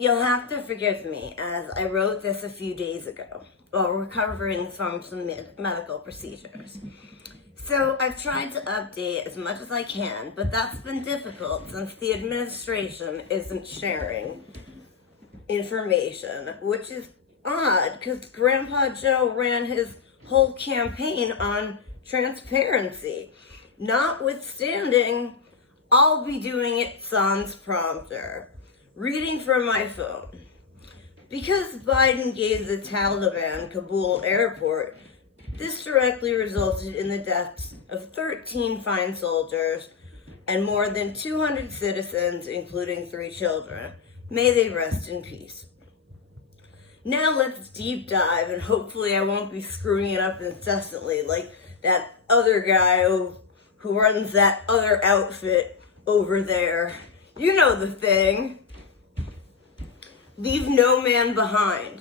You'll have to forgive me, as I wrote this a few days ago while recovering from some medical procedures. So I've tried to update as much as I can, but that's been difficult since the administration isn't sharing information, which is odd because Grandpa Joe ran his whole campaign on transparency. Notwithstanding, I'll be doing it sans prompter. Reading from my phone. Because Biden gave the Taliban Kabul airport, this directly resulted in the deaths of 13 fine soldiers and more than 200 citizens, including 3 children. May they rest in peace. Now let's deep dive, and hopefully I won't be screwing it up incessantly like that other guy who runs that other outfit over there. You know the thing. Leave no man behind.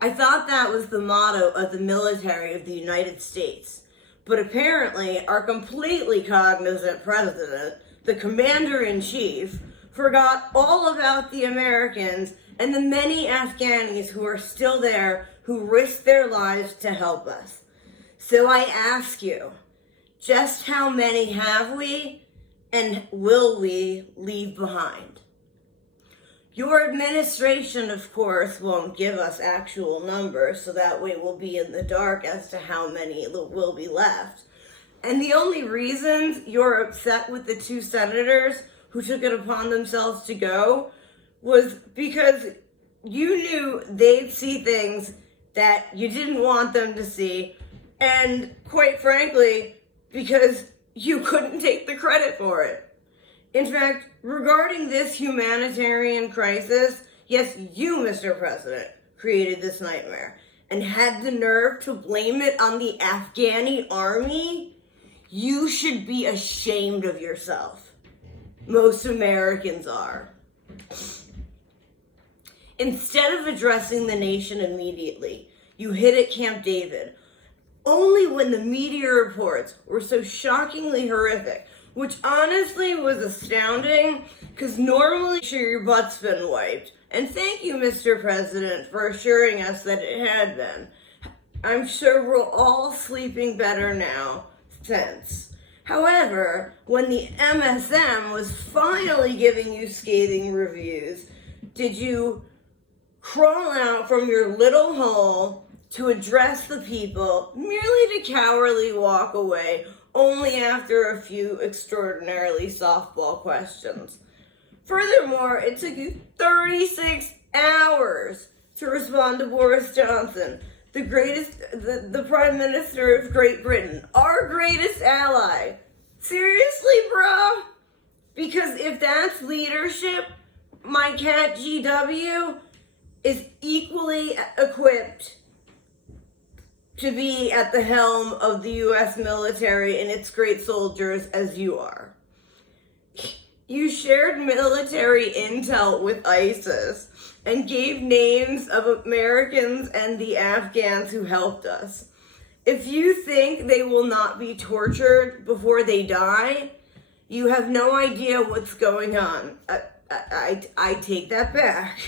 I thought that was the motto of the military of the United States. But apparently, our completely cognizant president, the commander-in-chief, forgot all about the Americans and the many Afghanis who are still there who risked their lives to help us. So I ask you, just how many have we and will we leave behind? Your administration, of course, won't give us actual numbers, so that way we'll be in the dark as to how many will be left. And the only reasons you're upset with the 2 senators who took it upon themselves to go was because you knew they'd see things that you didn't want them to see, and quite frankly, because you couldn't take the credit for it. In fact, regarding this humanitarian crisis, yes, you, Mr. President, created this nightmare and had the nerve to blame it on the Afghani army. You should be ashamed of yourself. Most Americans are. Instead of addressing the nation immediately, you hid at Camp David, only when the media reports were so shockingly horrific, which honestly was astounding, because normally your butt's been wiped. And thank you, Mr. President, for assuring us that it had been. I'm sure we're all sleeping better now since. However, when the MSM was finally giving you scathing reviews, did you crawl out from your little hole to address the people, merely to cowardly walk away only after a few extraordinarily softball questions? Furthermore, it took you 36 hours to respond to Boris Johnson, the Prime Minister of Great Britain, our greatest ally. Seriously, bro? Because if that's leadership, my cat GW is equally equipped to be at the helm of the U.S. military and its great soldiers as you are. You shared military intel with ISIS and gave names of Americans and the Afghans who helped us. If you think they will not be tortured before they die, you have no idea what's going on. I take that back.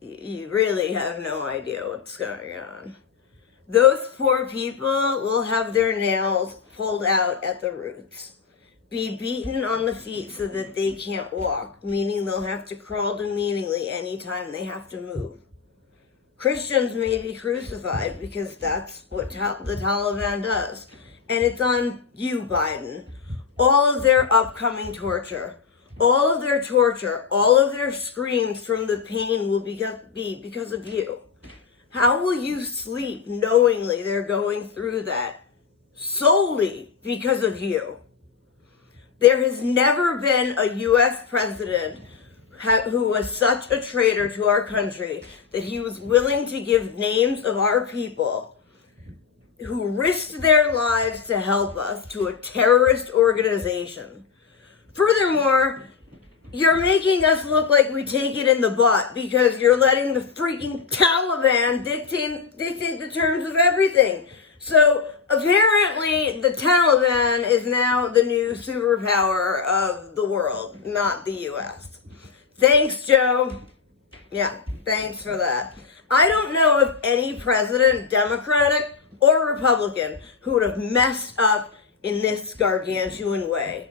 You really have no idea what's going on. Those poor people will have their nails pulled out at the roots, be beaten on the feet so that they can't walk, meaning they'll have to crawl demeaningly anytime they have to move. Christians may be crucified because that's what the Taliban does. And it's on you, Biden. All of their upcoming torture, all of their torture, all of their screams from the pain will be because of you. How will you sleep knowingly they're going through that solely because of you? There has never been a U.S. president who was such a traitor to our country that he was willing to give names of our people who risked their lives to help us to a terrorist organization. Furthermore, you're making us look like we take it in the butt because you're letting the freaking Taliban dictate the terms of everything. So apparently the Taliban is now the new superpower of the world, not the U.S. Thanks, Joe. Yeah, thanks for that. I don't know of any president, Democratic or Republican, who would have messed up in this gargantuan way.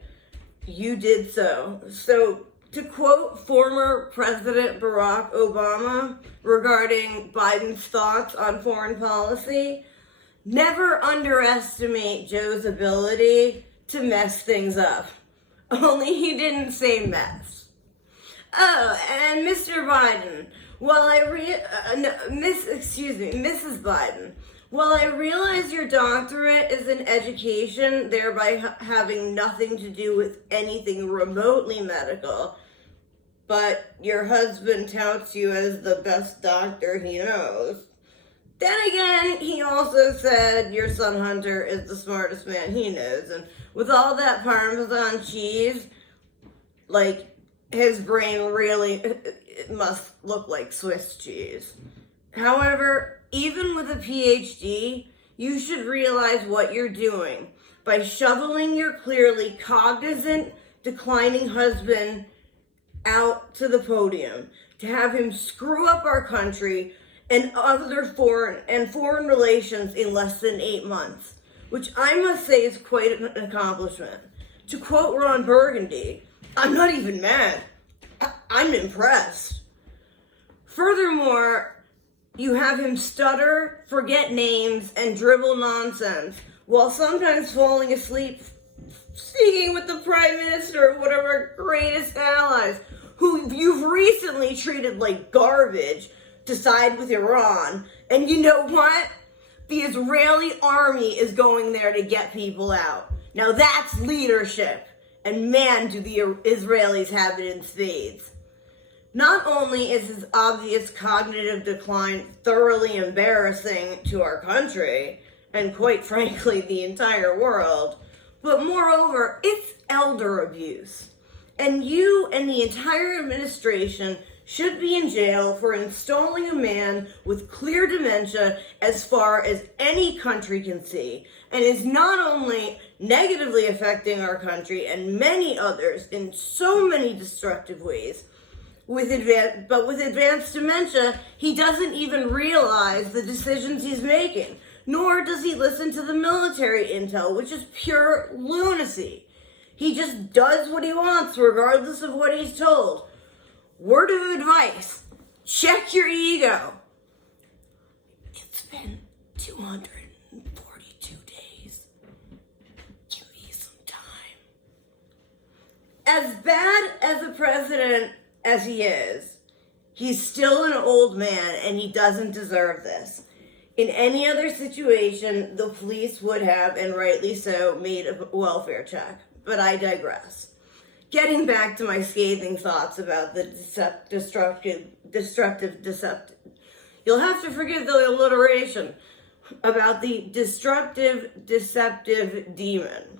You did so. So, to quote former President Barack Obama regarding Biden's thoughts on foreign policy, never underestimate Joe's ability to mess things up. Only he didn't say mess. Oh, and Mr. Biden, Mrs. Biden, while I realize your doctorate is in education, thereby having nothing to do with anything remotely medical, but your husband touts you as the best doctor he knows. Then again, he also said your son Hunter is the smartest man he knows, and with all that Parmesan cheese, like, his brain really it must look like Swiss cheese. However, even with a PhD, you should realize what you're doing by shoveling your clearly cognizant, declining husband out to the podium to have him screw up our country and other foreign relations in less than 8 months, which I must say is quite an accomplishment. To quote Ron Burgundy, I'm not even mad. I'm impressed. Furthermore, you have him stutter, forget names, and dribble nonsense, while sometimes falling asleep speaking with the Prime Minister of one of our greatest allies, who you've recently treated like garbage to side with Iran. And you know what? The Israeli army is going there to get people out. Now that's leadership. And man, do the Israelis have it in spades. Not only is his obvious cognitive decline thoroughly embarrassing to our country, and quite frankly, the entire world, but moreover, it's elder abuse. And you and the entire administration should be in jail for installing a man with clear dementia as far as any country can see, and is not only negatively affecting our country and many others in so many destructive ways, with advanced dementia, he doesn't even realize the decisions he's making, nor does he listen to the military intel, which is pure lunacy. He just does what he wants, regardless of what he's told. Word of advice, check your ego. It's been 242 days. Give me some time. As bad as a president as he is, he's still an old man and he doesn't deserve this. In any other situation, the police would have, and rightly so, made a welfare check. But I digress. Getting back to my scathing thoughts about the destructive. You'll have to forgive the alliteration. About the deceptive demon.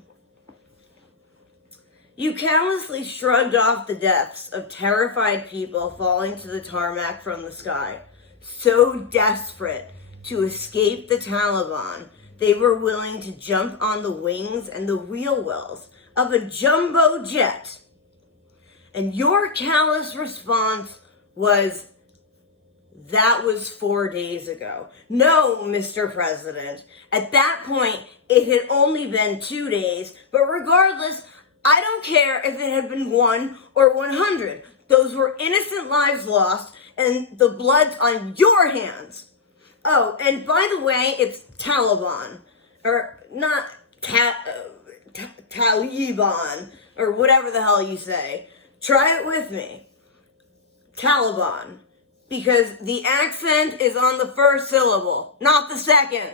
You callously shrugged off the deaths of terrified people falling to the tarmac from the sky, so desperate to escape the Taliban, they were willing to jump on the wings and the wheel wells of a jumbo jet. And your callous response was, that was 4 days ago. No, Mr. President. At that point, it had only been 2 days, but regardless, I don't care if it had been 1 or 100. Those were innocent lives lost, and the blood's on your hands. Oh, and by the way, it's Taliban, or not Taliban, or whatever the hell you say. Try it with me. Taliban. Because the accent is on the first syllable, not the second.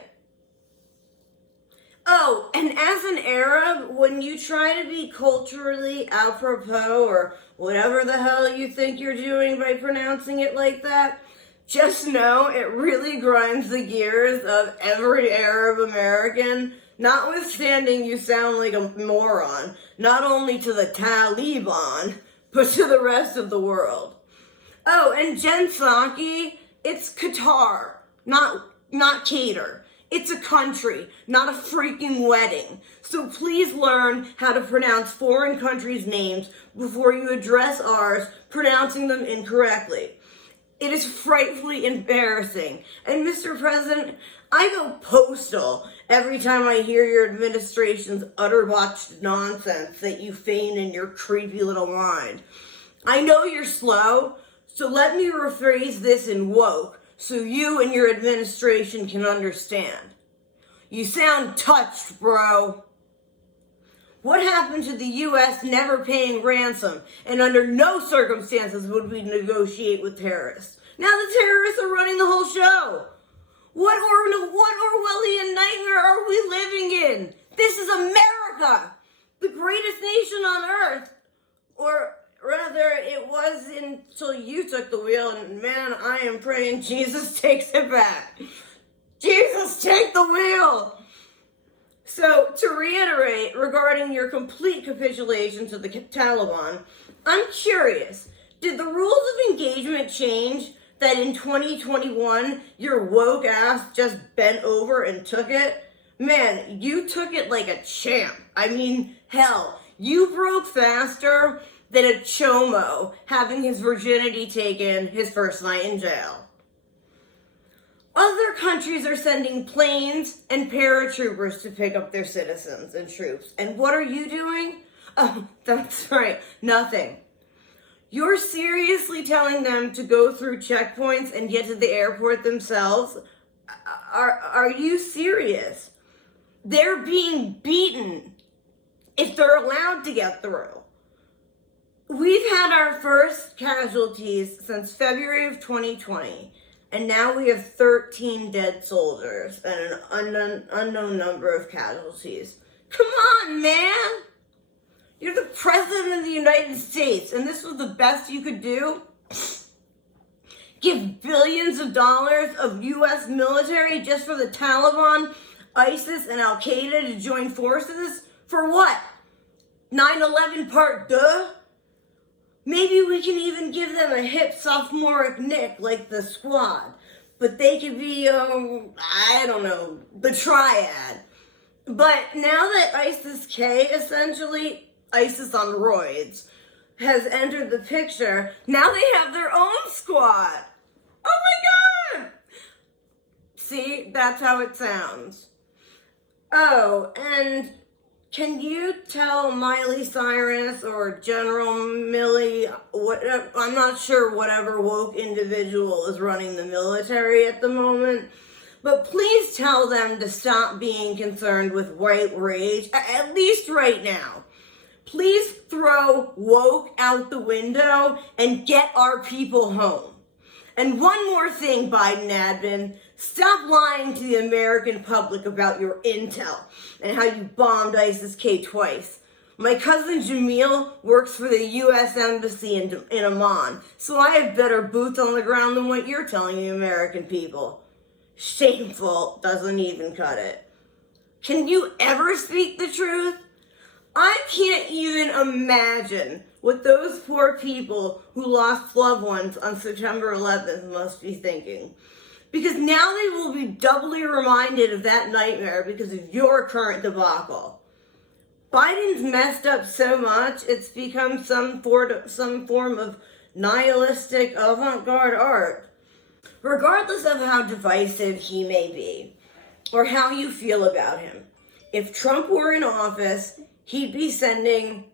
Oh, and as an Arab, when you try to be culturally apropos, or whatever the hell you think you're doing by pronouncing it like that, just know it really grinds the gears of every Arab American, notwithstanding you sound like a moron, not only to the Taliban, but to the rest of the world. Oh, and Jen Psaki, it's Qatar, not Qatar. It's a country, not a freaking wedding. So please learn how to pronounce foreign countries' names before you address ours, pronouncing them incorrectly. It is frightfully embarrassing. And Mr. President, I go postal every time I hear your administration's utter-botched nonsense that you feign in your creepy little mind. I know you're slow, so let me rephrase this in woke so you and your administration can understand. You sound touched, bro. What happened to the U.S. never paying ransom, and under no circumstances would we negotiate with terrorists? Now the terrorists are running the whole show. What Orwellian nightmare are we living in? This is America, the greatest nation on earth. Or rather, it was until you took the wheel, and man, I am praying Jesus takes it back. Jesus, take the wheel. So, to reiterate, regarding your complete capitulation to the Taliban, I'm curious, did the rules of engagement change that in 2021, your woke ass just bent over and took it? Man, you took it like a champ. I mean, hell, you broke faster than a chomo having his virginity taken his first night in jail. Other countries are sending planes and paratroopers to pick up their citizens and troops. And what are you doing? Oh, that's right, nothing. You're seriously telling them to go through checkpoints and get to the airport themselves? Are you serious? They're being beaten if they're allowed to get through. We've had our first casualties since February of 2020. And now we have 13 dead soldiers and an unknown number of casualties. Come on, man! You're the President of the United States, and this was the best you could do? Give billions of dollars of U.S. military just for the Taliban, ISIS, and Al-Qaeda to join forces? For what? 9/11 Part Deux? Maybe we can even give them a hip sophomoric nick like the Squad. But they could be, I don't know, the Triad. But now that ISIS-K, essentially, ISIS on roids, has entered the picture, now they have their own squad. Oh my God! See, that's how it sounds. Oh, and can you tell Miley Cyrus or General Millie, I'm not sure whatever woke individual is running the military at the moment, but please tell them to stop being concerned with white rage, at least right now. Please throw woke out the window and get our people home. And one more thing, Biden admin, stop lying to the American public about your intel and how you bombed ISIS-K twice. My cousin Jamil works for the U.S. Embassy in Amman, so I have better boots on the ground than what you're telling the American people. Shameful doesn't even cut it. Can you ever speak the truth? I can't even imagine what those poor people who lost loved ones on September 11th must be thinking. Because now they will be doubly reminded of that nightmare because of your current debacle. Biden's messed up so much, it's become some form of nihilistic avant-garde art. Regardless of how divisive he may be, or how you feel about him, if Trump were in office, he'd be sending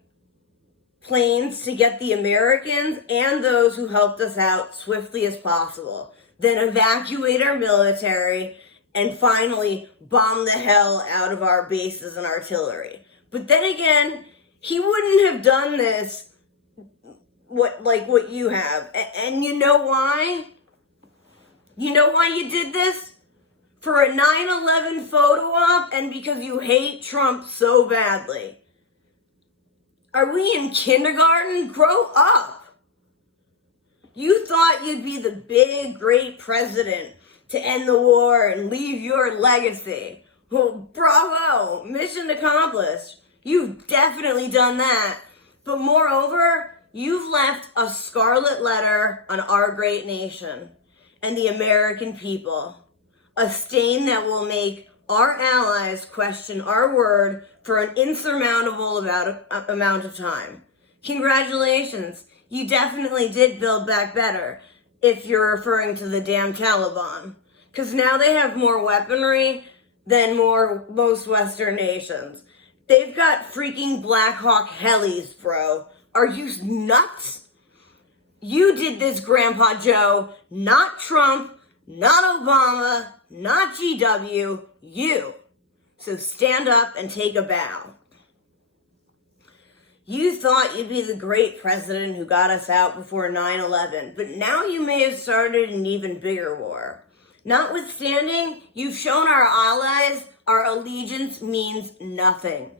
planes to get the Americans and those who helped us out swiftly as possible, then evacuate our military, and finally bomb the hell out of our bases and artillery. But then again, he wouldn't have done this what you have. And you know why? You know why you did this? For a 9/11 photo op and because you hate Trump so badly. Are we in kindergarten? Grow up. You thought you'd be the big, great president to end the war and leave your legacy. Well, bravo, mission accomplished. You've definitely done that. But moreover, you've left a scarlet letter on our great nation and the American people. A stain that will make our allies question our word for an insurmountable amount of time. Congratulations, you definitely did build back better. if you're referring to the damn Taliban. Because now they have more weaponry than most Western nations. They've got freaking Black Hawk helis, bro. Are you nuts? You did this, Grandpa Joe. Not Trump, not Obama, not GW. You. So stand up and take a bow. You thought you'd be the great president who got us out before 9/11, but now you may have started an even bigger war. Notwithstanding, you've shown our allies our allegiance means nothing.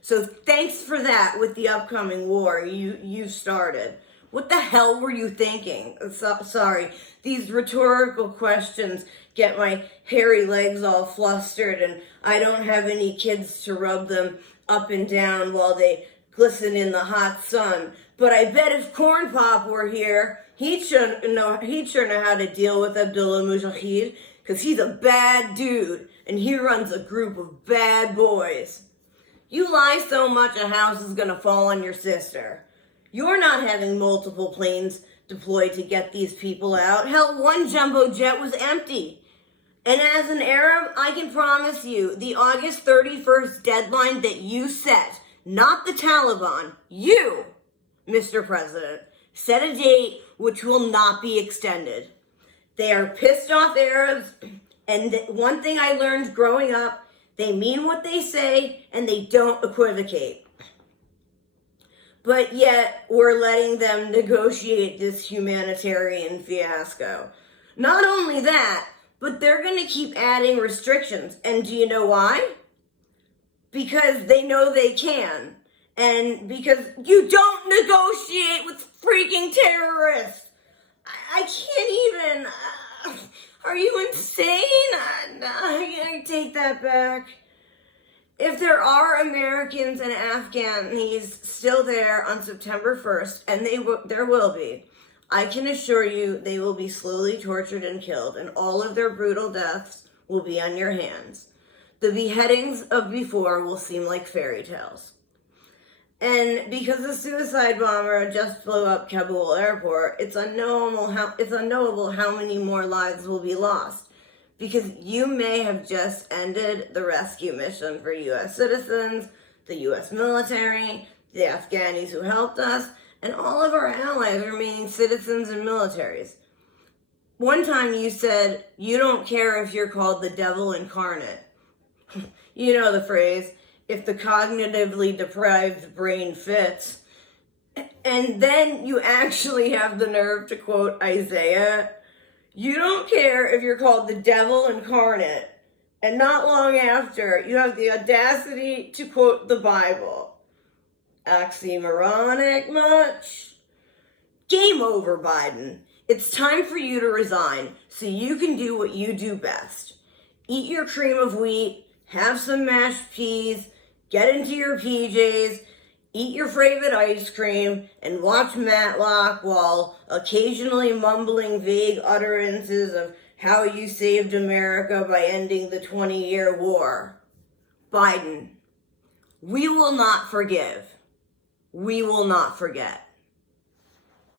So thanks for that with the upcoming war you started. What the hell were you thinking? Sorry, these rhetorical questions get my hairy legs all flustered, and I don't have any kids to rub them up and down while they glisten in the hot sun. But I bet if Corn Pop were here, he'd sure know how to deal with Abdullah Mujahid, because he's a bad dude, and he runs a group of bad boys. You lie so much a house is gonna fall on your sister. You're not having multiple planes deployed to get these people out. Hell, one jumbo jet was empty. And as an Arab, I can promise you, the August 31st deadline that you set, not the Taliban, you, Mr. President, set a date which will not be extended. They are pissed off Arabs, and one thing I learned growing up, they mean what they say, and they don't equivocate. But yet, we're letting them negotiate this humanitarian fiasco. Not only that, but they're going to keep adding restrictions. And do you know why? Because they know they can. And because you don't negotiate with freaking terrorists. I can't even. Are you insane? I take that back. If there are Americans and Afghanis still there on September 1st, and there will be, I can assure you they will be slowly tortured and killed, and all of their brutal deaths will be on your hands. The beheadings of before will seem like fairy tales. And because the suicide bomber just blew up Kabul airport, it's unknowable how many more lives will be lost. Because you may have just ended the rescue mission for U.S. citizens, the U.S. military, the Afghanis who helped us, and all of our allies remaining citizens and militaries. One time you said, you don't care if you're called the devil incarnate. You know the phrase, if the cognitively deprived brain fits. And then you actually have the nerve to quote Isaiah, you don't care if you're called the devil incarnate. And not long after, you have the audacity to quote the Bible. Oxymoronic much? Game over, Biden. It's time for you to resign so you can do what you do best. Eat your cream of wheat, have some mashed peas, get into your PJs, eat your favorite ice cream, and watch Matlock while occasionally mumbling vague utterances of how you saved America by ending the 20-year war. Biden, we will not forgive. We will not forget.